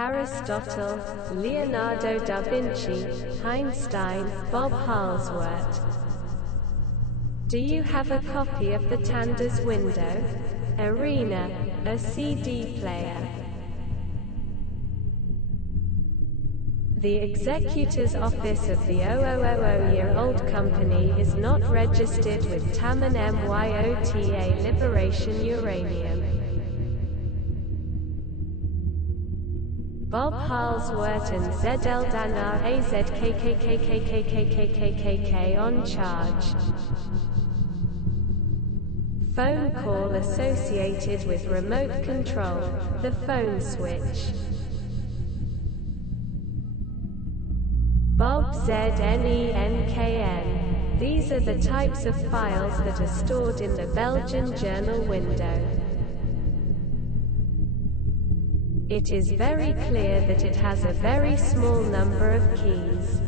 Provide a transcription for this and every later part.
Aristotle, Leonardo da Vinci, Einstein, Bob Charlesworth. Do you have a copy of the Tandas window? Arena, a CD player. The executor's office of the 0000-year-old company is not registered with Taman Myota Liberation Uranium. Bob Charlesworth and Zedeldanar AZKKKKKKKKKK on charge. Phone call associated with remote control, the phone switch. Bob ZNENKN. These are the types of files that are stored in the Belgian journal window. It is very clear that it has a very small number of keys.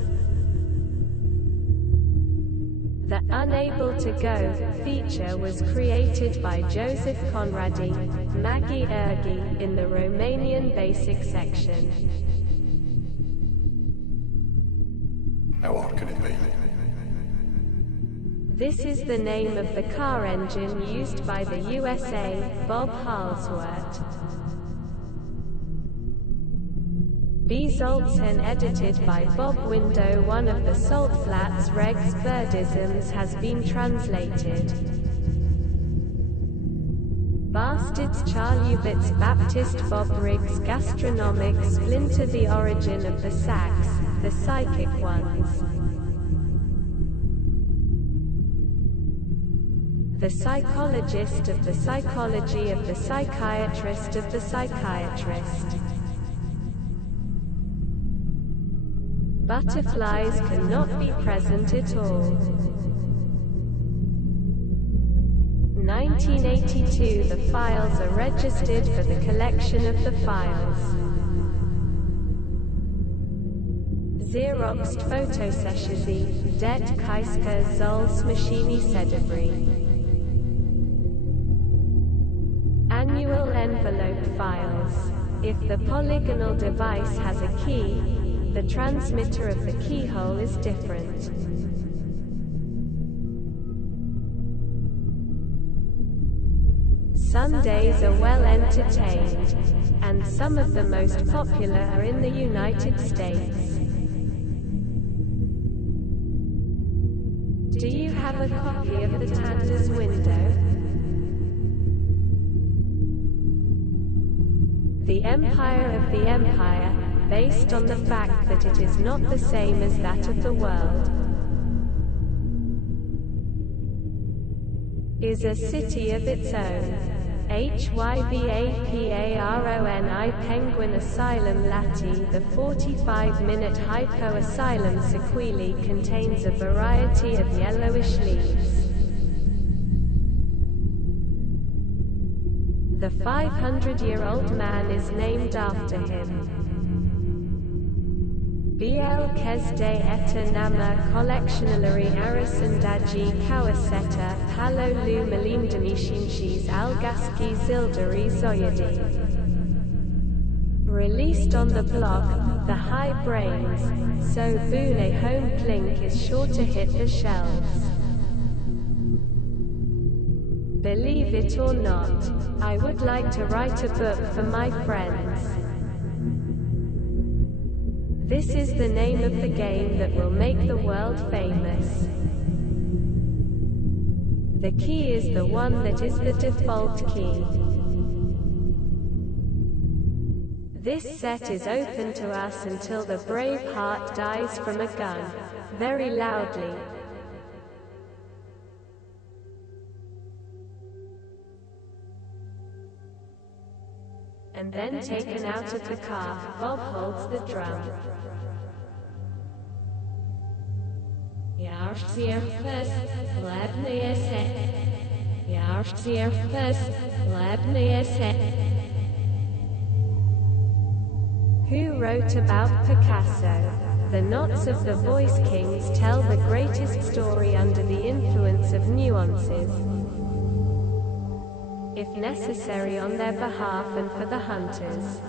The Unable to Go feature was created by Joseph Conradi, Maggie Ergi, in the Romanian basic section. How hard can it be? This is the name of the car engine used by the USA, Bob Charlesworth. Bezoltsen edited by Bob Window. One of the Salt Flats Regs Birdisms has been translated. Bastards Charlubitz Baptist Bob Riggs Gastronomic Splinter. The origin of the Sacs, the psychic ones. The psychologist of the psychology of the psychiatrist of the psychiatrist. Butterflies cannot be present at all. 1982. The files are registered for the collection of the files. Xeroxed Fotosessions, Det Kaiska Zols Machini Sedabri. Annual envelope files. If the polygonal device has a key, the transmitter of the keyhole is different. Sundays are well entertained, and some of the most popular are in the United States. Do you have a copy of the Tandas window? The Empire of the Empire, based on the fact that it is not the same as that of the world, is a city of its own. HYVAPARONI Penguin Asylum Lati. The 45-minute Hypo Asylum sequelae contains a variety of yellowish leaves. The 500-year-old man is named after him. BL Kesde Etanama Collectionalary Arisandaji Kawaseta Palo Lu Malimdanishinshis Algaski Zildari Zoyadi. Released on the blog, The High Brains, so Boone Home Plink is sure to hit the shelves. Believe it or not, I would like to write a book for my friends. This is the name of the game that will make the world famous. The key is the one that is the default key. This set is open to us until the brave heart dies from a gun, very loudly. And then taken out of the car. Bob holds the drum. Who wrote about Picasso? The knots of the Voice Kings tell the greatest story under the influence of nuances, if necessary on their behalf and for the hunters.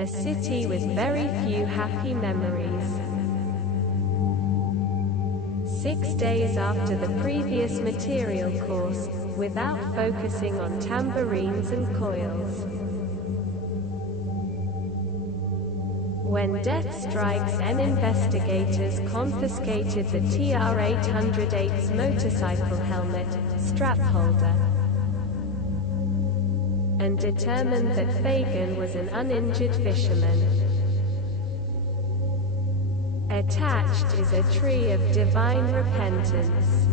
A city with very few happy memories. 6 days after the previous material course, without focusing on tambourines and coils. When death strikes and investigators confiscated the TR-808's motorcycle helmet, strap holder, and determined that Fagin was an uninjured fisherman. Attached is a tree of divine repentance.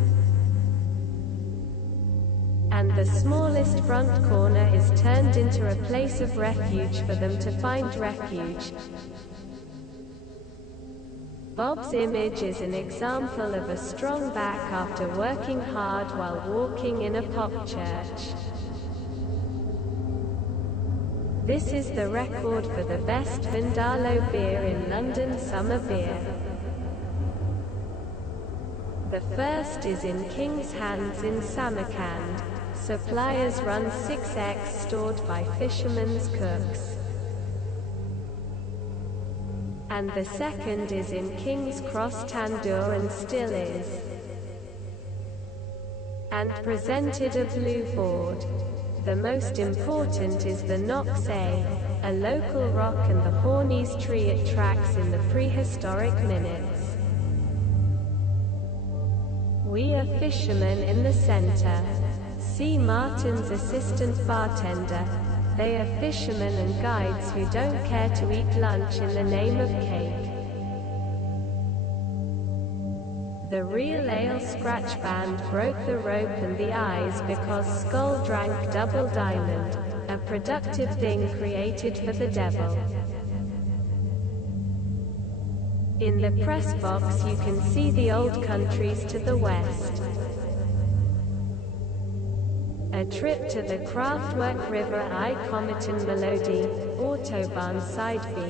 And the smallest front corner is turned into a place of refuge for them to find refuge. Bob's image is an example of a strong back after working hard while walking in a pop church. This is the record for the best Vindaloo beer in London summer beer. The first is in King's Hands in Samarkand. Suppliers run 6x stored by fishermen's cooks. And the second is in King's Cross Tandoor and still is. And presented a blue board. The most important is the Knox a local rock, and the Hornies tree it tracks in the prehistoric minutes. We are fishermen in the center. See Martin's assistant bartender. They are fishermen and guides who don't care to eat lunch in the name of cake. The Real Ale Scratch Band broke the rope and the eyes because Skull drank Double Diamond, a productive thing created for the devil. In the press box you can see the old countries to the west. A trip to the Kraftwerk River I Cometon Melody, Autobahn Side B,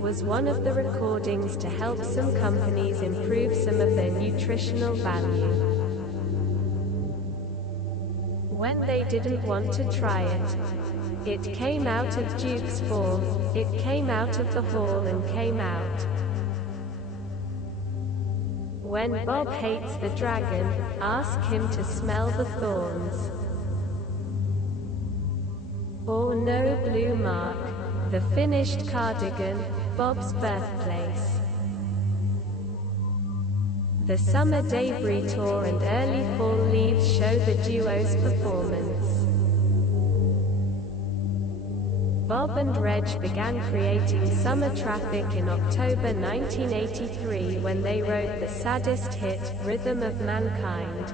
was one of the recordings to help some companies improve some of their nutritional value. When they didn't want to try it, it came out of Duke's Fall, it came out of the hall and came out. When Bob hates the dragon, ask him to smell the thorns. Or No Blue Mark, the finished cardigan, Bob's birthplace. The summer debris tour and early fall leaves show the duo's performance. Bob and Reg began creating summer traffic in October 1983 when they wrote the saddest hit, Rhythm of Mankind.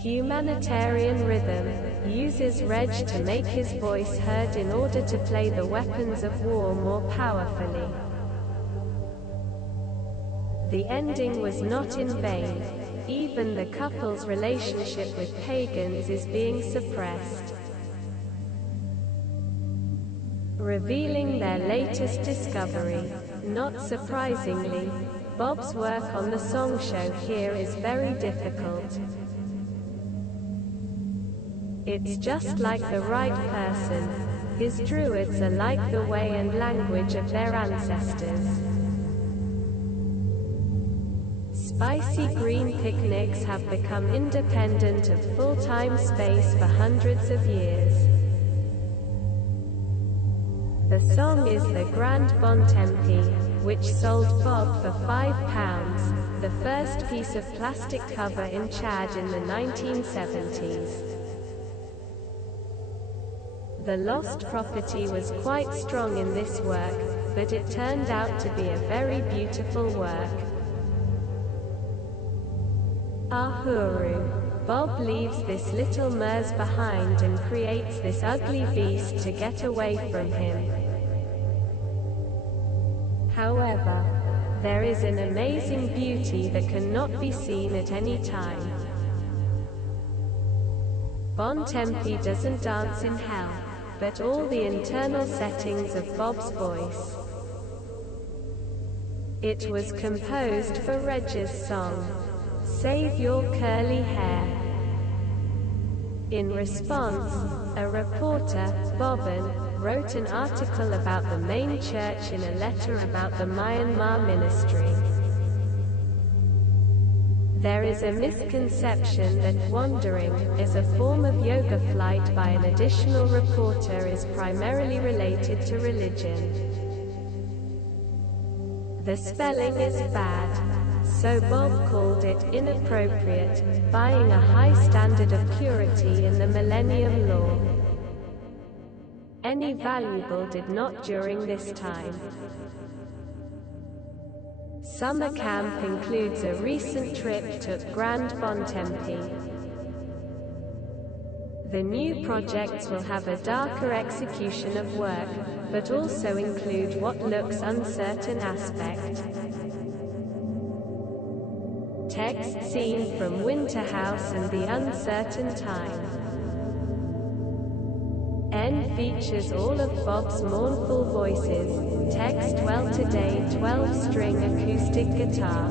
Humanitarian Rhythm uses Reg to make his voice heard in order to play the weapons of war more powerfully. The ending was not in vain. Even the couple's relationship with pagans is being suppressed. Revealing their latest discovery. Not surprisingly, Bob's work on the song show here is very difficult. It's just like the right person. His druids are like the way and language of their ancestors. Spicy green picnics have become independent of full-time space for hundreds of years. The song is the Grand Bontempi, which sold Bob for £5, the first piece of plastic cover in Chad in the 1970s. The lost property was quite strong in this work, but it turned out to be a very beautiful work. Ahuru. Bob leaves this little Mers behind and creates this ugly beast to get away from him. However, there is an amazing beauty that cannot be seen at any time. Bontempi doesn't dance in hell, but all the internal settings of Bob's voice. It was composed for Reg's song, Save Your Curly Hair. In response, a reporter, Bobbin, wrote an article about the main church in a letter about the Myanmar ministry. There is a misconception that wandering, as a form of yoga flight by an additional reporter, is primarily related to religion. The spelling is bad, so Bob called it inappropriate, buying a high standard of purity in the Millennium Law. Any valuable did not during this time. Summer camp includes a recent trip to Grand Bontempi. The new projects will have a darker execution of work, but also include what looks uncertain aspect. Text seen from Winter House and the Uncertain Time. End features all of Bob's mournful voices. Text well today 12-string acoustic guitar.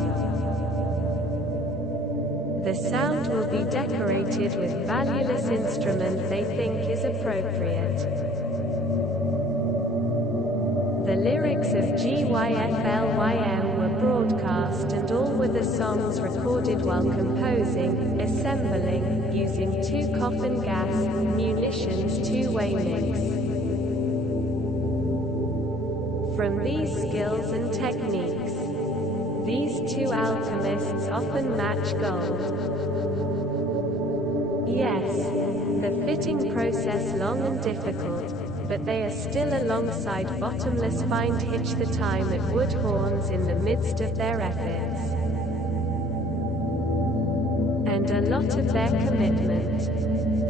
The sound will be decorated with valueless instrument they think is appropriate. The lyrics of GYFLYM were broadcast and all were the songs recorded while composing, assembling, using 2 coffin gas, munitions 2-way mix. From these skills and techniques, these 2 alchemists often match gold. Yes, the fitting process long and difficult, but they are still alongside Bottomless Find Hitch the Time at Wood Horns in the midst of their efforts. And a lot of their commitment.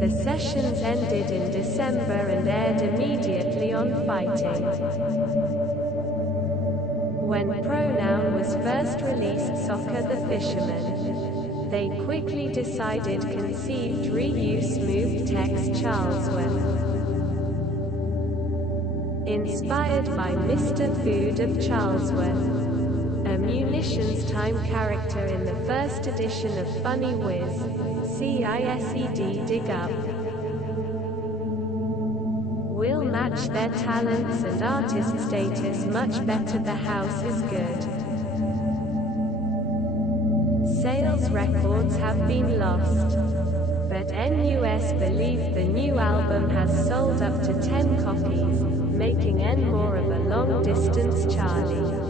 The sessions ended in December and aired immediately on Fighting. When Pronoun was first released, Soccer the Fisherman, they quickly decided conceived reuse moved text Charlesworth. Inspired by Mr. Food of Charlesworth, a Munitions Time character in the first edition of Funny Whiz, CISED Dig Up. Will match their talents and artist status much better. The house is good. Sales records have been lost, but NUS believe the new album has sold up to 10 copies, making N more of a long-distance Charlie.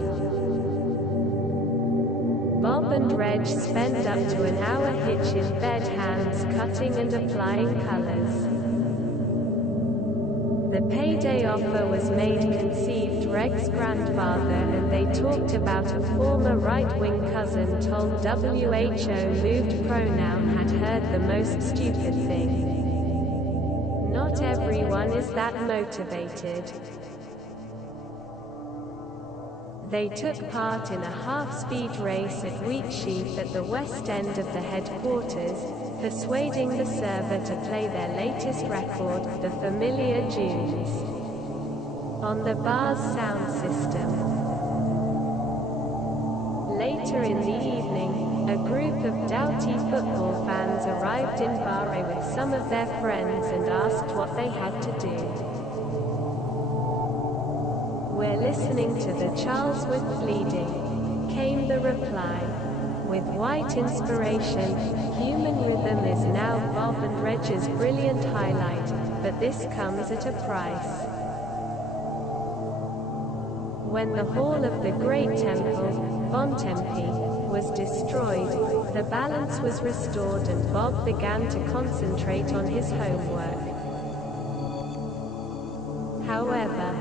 Bob and Reg spent up to an hour hitch in bed, hands cutting and applying colors. The payday offer was made, conceived Reg's grandfather, and they talked about a former right-wing cousin told WHO moved Pronoun had heard the most stupid thing. Not everyone is that motivated. They took part in a half-speed race at Wheatsheaf at the west end of the headquarters, persuading the server to play their latest record, The Familiar Tunes, on the bar's sound system. Later in the evening, a group of Doughty football fans arrived in Bahrain with some of their friends and asked what they had to do. "We're listening to the Charlesworth Bleeding," came the reply. With white inspiration, human rhythm is now Bob and Reg's brilliant highlight, but this comes at a price. When the Hall of the Great Temple, Bontempi, was destroyed, the balance was restored and Bob began to concentrate on his homework. However,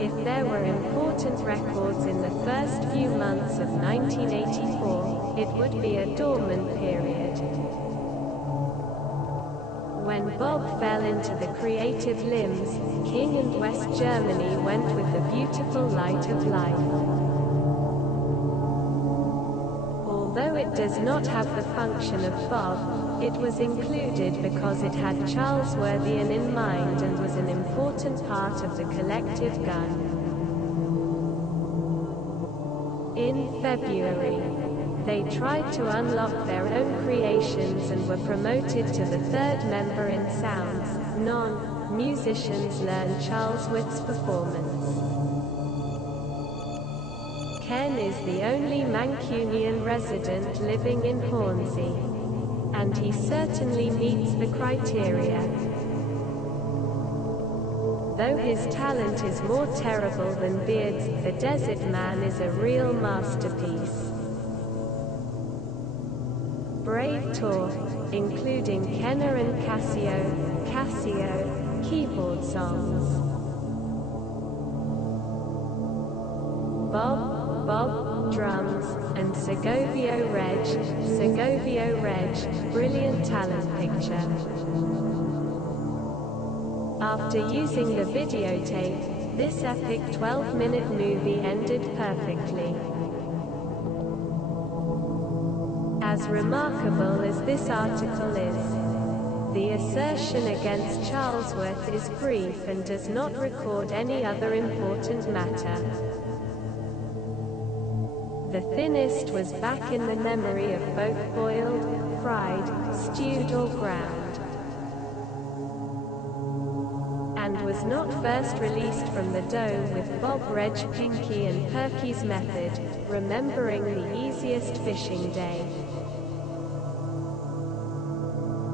if there were important records in the first few months of 1984, it would be a dormant period. When Bob fell into the creative limbs, King and West Germany went with the beautiful light of life. Although it does not have the function of Bob, it was included because it had Charlesworthian in mind and was an important part of the collective gun. In February, They tried to unlock their own creations and were promoted to the third member in sounds. Non-musicians learn Charlesworth's performance. Ken is the only Mancunian resident living in Hornsey, and he certainly meets the criteria. Though his talent is more terrible than Beard's, the Desert Man is a real masterpiece. Brave tour, including Kenner and Casio, keyboard songs. Bob, drums, and Segovia Reg, brilliant talent picture. After using the videotape, this epic 12-minute movie ended perfectly. As remarkable as this article is, the assertion against Charlesworth is brief and does not record any other important matter. The thinnest was back in the memory of both boiled, fried, stewed or ground, and was not first released from the dome with Bob Reg Pinky and Perky's method, remembering the easiest fishing day.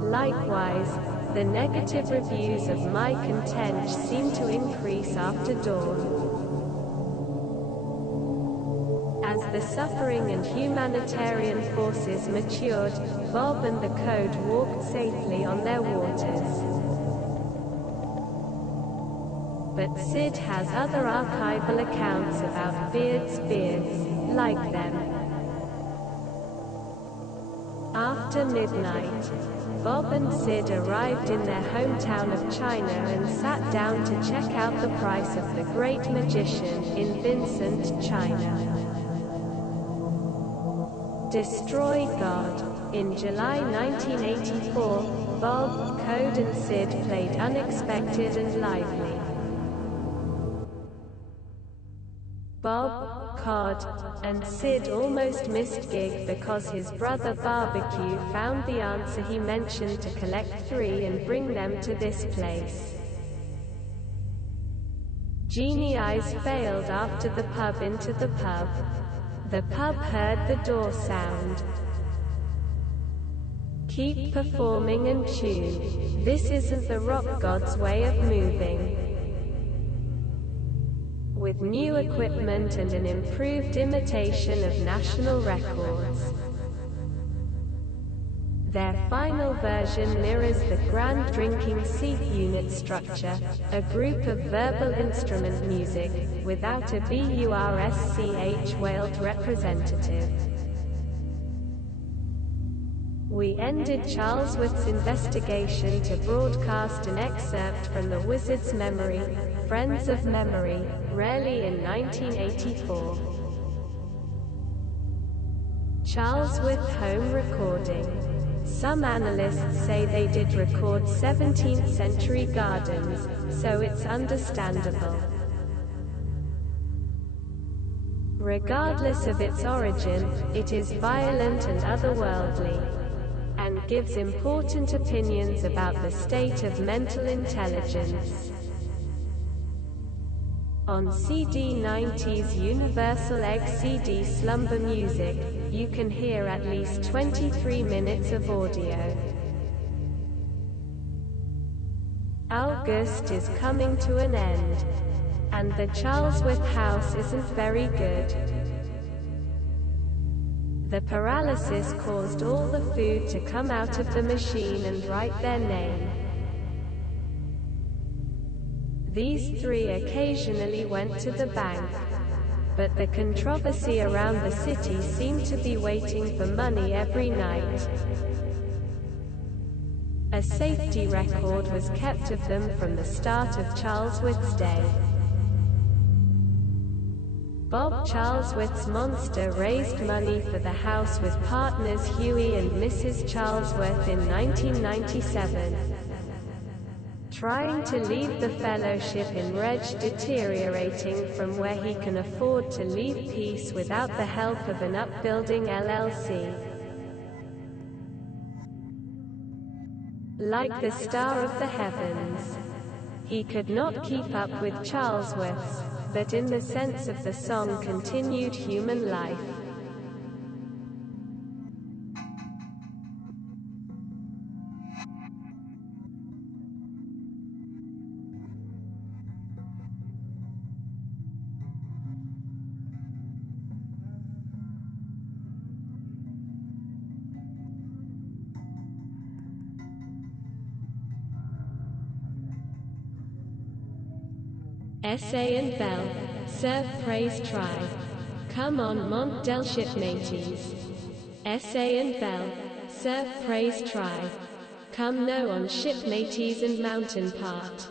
Likewise, the negative reviews of Mike and Tench seem to increase after dawn. As the suffering and humanitarian forces matured, Bob and the Code walked safely on their waters. But Sid has other archival accounts about beards like them. After midnight, Bob and Sid arrived in their hometown of China and sat down to check out the price of the Great Magician in Vincent, China. Destroy God. In July 1984, Bob, Code and Sid played Unexpected and Lively. Bob, Cod, and Sid almost missed gig because his brother Barbecue found the answer he mentioned to collect 3 and bring them to this place. Genie Eyes failed after the pub into the pub. The pub heard the door sound. Keep performing and tune. This isn't the rock god's way of moving. With new equipment and an improved imitation of national records. Their final version mirrors the grand drinking seat unit structure, a group of verbal instrument music, without a BURSCH wailed representative. We ended Charlesworth's investigation to broadcast an excerpt from The Wizard's Memory, Friends of Memory, rarely in 1984. Charlesworth home recording. Some analysts say they did record 17th century gardens, so it's understandable. Regardless of its origin, it is violent and otherworldly, and gives important opinions about the state of mental intelligence. On CD90's Universal Egg CD Slumber Music, you can hear at least 23 minutes of audio. August is coming to an end, and the Charlesworth house isn't very good. The paralysis caused all the food to come out of the machine and write their name. These 3 occasionally went to the bank, but the controversy around the city seemed to be waiting for money every night. A safety record was kept of them from the start of Charlesworth's day. Bob Charlesworth's monster raised money for the house with partners Huey and Mrs. Charlesworth in 1997. Trying to leave the fellowship in reg deteriorating from where he can afford to leave peace without the help of an upbuilding LLC. Like the star of the heavens. He could not keep up with Charlesworth's, but in the sense of the song continued human life. Essay and Bell, serve praise try. Come on Mont del Shipmates. Essay and Bell, serve praise try. Come no on Shipmates and Mountain Part.